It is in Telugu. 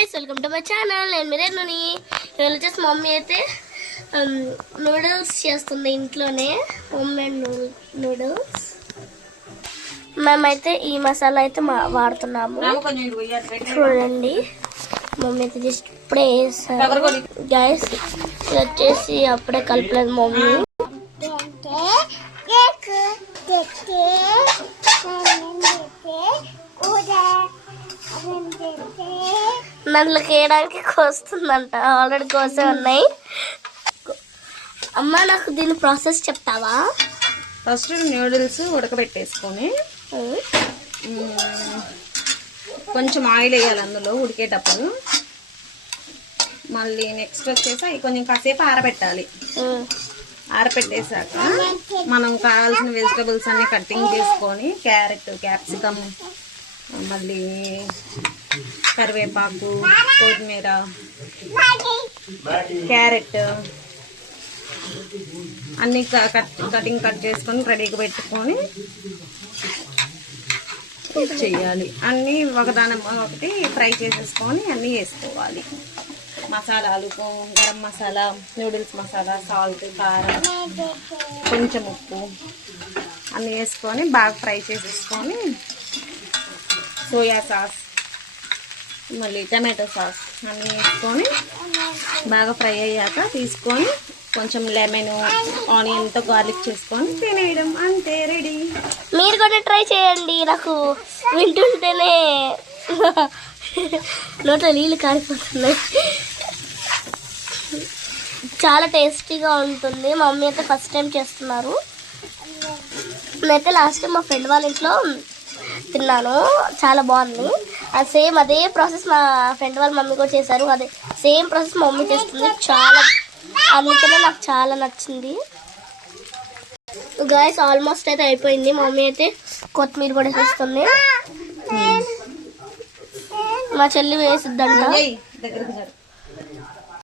guys, welcome to my channel. నేను మీరేనుని ఇవాళ వచ్చేసి మమ్మీ అయితే నూడిల్స్ చేస్తుంది ఇంట్లోనే. Home made noodles. మేమైతే ఈ మసాలా అయితే వాడుతున్నాము. చూడండి మమ్మీ అయితే జస్ట్ ఇప్పుడే వేసారు గైస్. ఇది వచ్చేసి అప్పుడే కలపలేదు మమ్మీ. దాంట్లోకి వేయడానికి కోస్తుందంట. ఆల్రెడీ కోసే ఉన్నాయి. అమ్మ నాకు దీని ప్రాసెస్ చెప్తావా? ఫస్ట్ నూడిల్స్ ఉడకబెట్టేసుకొని కొంచెం ఆయిల్ వేయాలి అందులో ఉడికేటప్పుడు. మళ్ళీ నెక్స్ట్ వచ్చేసి అవి కొంచెం కాసేపు ఆరబెట్టాలి. ఆరబెట్టేసాక మనం కావాల్సిన వెజిటబుల్స్ అన్ని కటింగ్ చేసుకొని క్యారెట్, క్యాప్సికమ్, మళ్ళీ కరివేపాకు, కొత్తిమీర, క్యారెట్ అన్నీ కటింగ్ కట్ చేసుకొని రెడీగా పెట్టుకొని చేయాలి. అన్నీ ఒకదాని ఒకటి ఫ్రై చేసేసుకొని అన్నీ వేసుకోవాలి. మసాలాలు, గరం మసాలా, నూడిల్స్ మసాలా, సాల్ట్, కారం, కొంచెం ఉప్పు అన్నీ వేసుకొని బాగా ఫ్రై చేసేసుకొని సోయా సాస్, మళ్ళీ టమాటో సాస్ అన్నీ వేసుకొని బాగా ఫ్రై అయ్యాక తీసుకొని కొంచెం లెమన్, ఆనియన్తో గార్లిక్ చేసుకొని తినేయడం. అంతే, రెడీ. మీరు కూడా ట్రై చేయండి. నాకు వింటుంటేనే నోట్లో నీళ్ళు కారిపోతున్నాయి. చాలా టేస్టీగా ఉంటుంది. మా మమ్మీ అయితే ఫస్ట్ టైం చేస్తున్నారు. నేనైతే లాస్ట్ టైం మా ఫ్రెండ్ వాళ్ళ ఇంట్లో తిన్నాను, చాలా బాగుంది. సేమ్ అదే ప్రాసెస్ మా ఫ్రెండ్ వాళ్ళ మమ్మీ కూడా చేశారు. అదే సేమ్ ప్రాసెస్ మా మమ్మీ చేస్తుంది. చాలా, అందుకనే నాకు చాలా నచ్చింది. గైస్ ఆల్మోస్ట్ అయితే అయిపోయింది. మా మమ్మీ అయితే కొత్తిమీర కూడా వేసేస్తుంది. మా చెల్లి వేసిద్దంట.